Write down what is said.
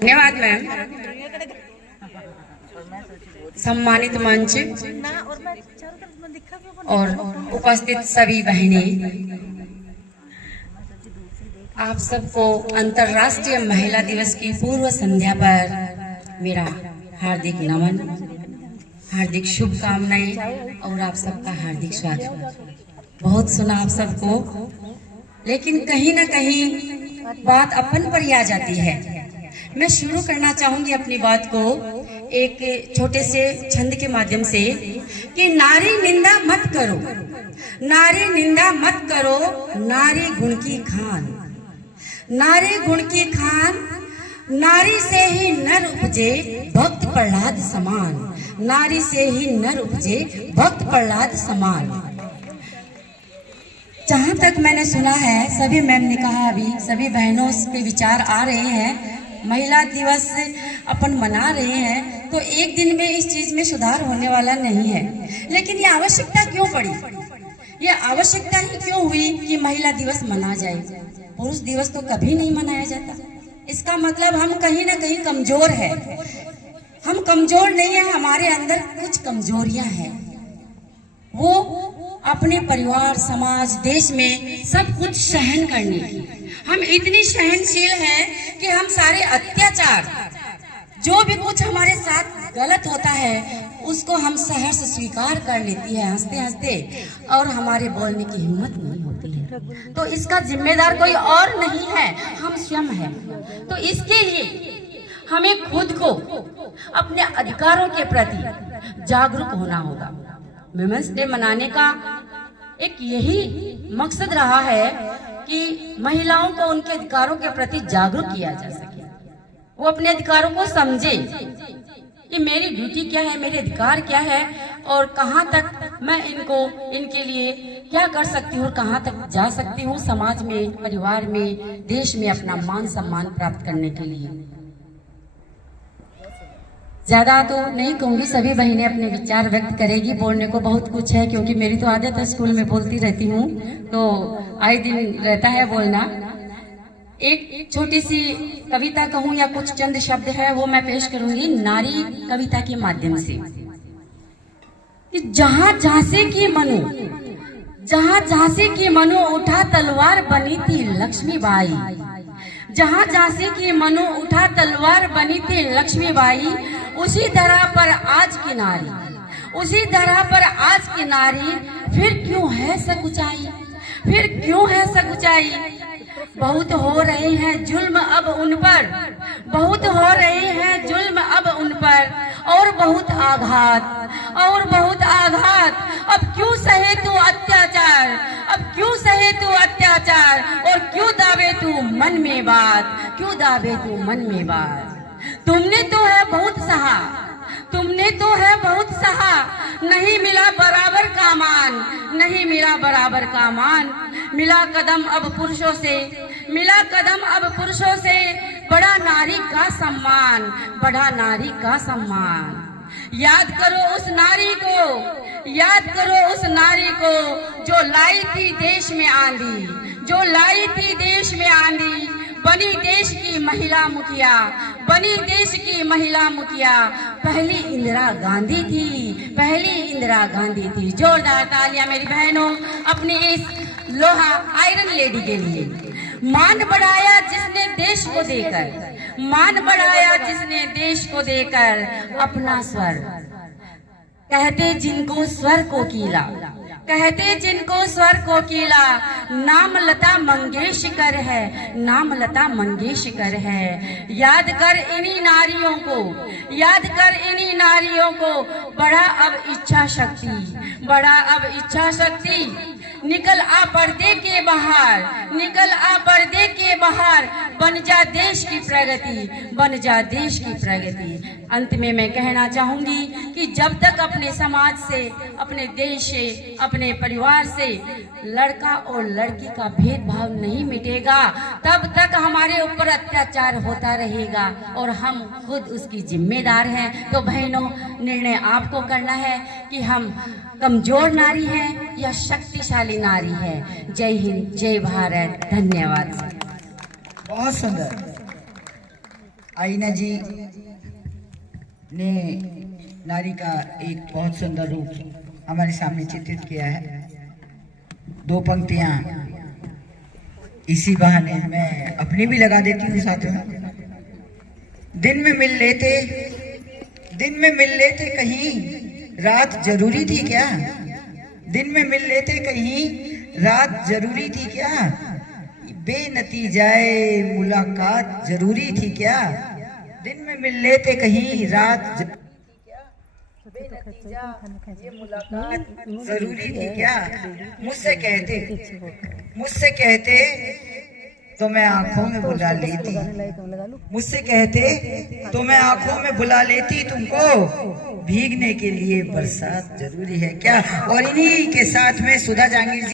धन्यवाद मैम। सम्मानित मंच और उपस्थित सभी बहनें, आप सबको अंतर्राष्ट्रीय महिला दिवस की पूर्व संध्या पर मेरा हार्दिक नमन, हार्दिक शुभकामनाएं और आप सबका हार्दिक स्वागत। बहुत सुना आप सबको, लेकिन कहीं ना कहीं बात अपन पर ही आ जाती है। मैं शुरू करना चाहूंगी अपनी बात को एक छोटे से छंद के माध्यम से कि नारी निंदा मत करो, नारी निंदा मत करो, नारी गुण की खान, नारी गुण की खान, नारी से ही नर उपजे भक्त प्रहलाद समान, नारी से ही नर उपजे भक्त प्रहलाद समान। जहां तक मैंने सुना है, सभी मैम ने कहा, अभी सभी बहनों के विचार आ रहे हैं, महिला दिवस अपन मना रहे हैं, तो एक दिन में इस चीज में सुधार होने वाला नहीं है। लेकिन ये आवश्यकता क्यों पड़ी, ये आवश्यकता ही क्यों हुई कि महिला दिवस मना जाए? पुरुष दिवस तो कभी नहीं मनाया जाता। इसका मतलब हम कहीं ना कहीं कमजोर है। हम कमजोर नहीं है, हमारे अंदर कुछ कमजोरियां हैं। वो अपने परिवार, समाज, देश में सब कुछ सहन करने की, हम इतनी सहनशील हैं कि हम सारे अत्याचार, जो भी कुछ हमारे साथ गलत होता है, उसको हम सहर्ष स्वीकार कर लेती है हंसते हंसते, और हमारे बोलने की हिम्मत नहीं होती है। तो इसका जिम्मेदार कोई और नहीं है, हम स्वयं हैं। तो इसके लिए हमें खुद को अपने अधिकारों के प्रति जागरूक होना होगा। वुमेन्स डे मनाने का एक यही मकसद रहा है कि महिलाओं को उनके अधिकारों के प्रति जागरूक किया जा सके, वो अपने अधिकारों को समझे कि मेरी ड्यूटी क्या है, मेरे अधिकार क्या है, और कहाँ तक मैं इनके लिए क्या कर सकती हूँ, कहाँ तक जा सकती हूँ समाज में, परिवार में, देश में अपना मान सम्मान प्राप्त करने के लिए। ज्यादा तो नहीं कहूंगी, सभी बहनें अपने विचार व्यक्त करेगी। बोलने को बहुत कुछ है, क्योंकि मेरी तो आदत है, स्कूल में बोलती रहती हूँ, तो आए दिन रहता है बोलना। एक छोटी सी कविता कहूँ या कुछ चंद शब्द है, वो मैं पेश करूंगी नारी कविता के माध्यम से। कि जहाँ झांसी की मनु, जहाँ झांसी की मनु उठा तलवार बनी थी लक्ष्मीबाई, जहाँ झांसी की मनु उठा तलवार बनी थी लक्ष्मीबाई, उसी धरा पर आज की नारी, उसी धरा पर आज की नारी, फिर क्यों है सकुचाई, फिर क्यों है सकुचाई। बहुत हो रहे हैं जुल्म अब उन पर, बहुत हो रहे हैं जुल्म अब उन पर, और बहुत आघात, और बहुत आघात। अब क्यों सहे तू अत्याचार, अब क्यों सहे तू अत्याचार, और क्यों दावे तू मन में बात, क्यों दावे तू मन में बात। तुमने तो है बहुत सहा, तुमने तो है बहुत सहा, नहीं मिला बराबर का मान, नहीं मिला बराबर का मान। मिला कदम अब पुरुषों से, मिला कदम अब पुरुषों से, बड़ा नारी का सम्मान, बड़ा नारी का सम्मान। याद करो उस नारी को, याद करो उस नारी को, जो लाई थी देश में आंधी, जो लाई थी देश में आंधी। बनी देश की महिला मुखिया, बनी देश की महिला मुखिया, पहली इंदिरा गांधी थी, पहली इंदिरा गांधी थी। जोरदार तालियां मेरी बहनों अपनी इस लोहा आयरन लेडी के लिए। मान बढ़ाया जिसने देश को देकर, मान बढ़ाया जिसने देश को देकर अपना स्वर, कहते जिनको स्वर कोकिला, कहते जिनको स्वर कोकिला, नाम लता मंगेशकर है, नाम लता मंगेशकर है। याद कर इन्हीं नारियों को, याद कर इन्हीं नारियों को, बढ़ा अब इच्छा शक्ति, बढ़ा अब इच्छा शक्ति। निकल आ पर्दे के बाहर, निकल आ पर्दे के बाहर, बन जा देश की प्रगति, बन जा देश की प्रगति। अंत में मैं कहना चाहूंगी कि जब तक अपने समाज से, अपने देश से, अपने परिवार से लड़का और लड़की का भेदभाव नहीं मिटेगा, तब तक हमारे ऊपर अत्याचार होता रहेगा और हम खुद उसकी जिम्मेदार हैं। तो बहनों, निर्णय आपको करना है कि हम कमजोर नारी हैं या शक्तिशाली नारी है। जय हिंद, जय भारत, धन्यवाद। बहुत सुंदर। आईना जी ने नारी का एक बहुत सुंदर रूप हमारे सामने चित्रित किया है। दो पंक्तियां इसी बहाने मैं अपनी भी लगा देती हूँ साथ में। दिन में मिल लेते कहीं रात जरूरी थी क्या? दिन में मिल लेते कहीं रात जरूरी थी क्या? बेनतीजाए मुलाकात जरूरी थी क्या? दिन में मिल लेते कहीं रात जरूरी थी क्या? बेनतीजा ये मुलाकात जरूरी थी क्या? मुझसे कहते तो मैं आंखों में बुला लेती, मुझसे कहते तो मैं आंखों में बुला लेती तुमको। भीगने के लिए बरसात जरूरी है क्या? और इन्हीं के साथ में सुधा जहांगीर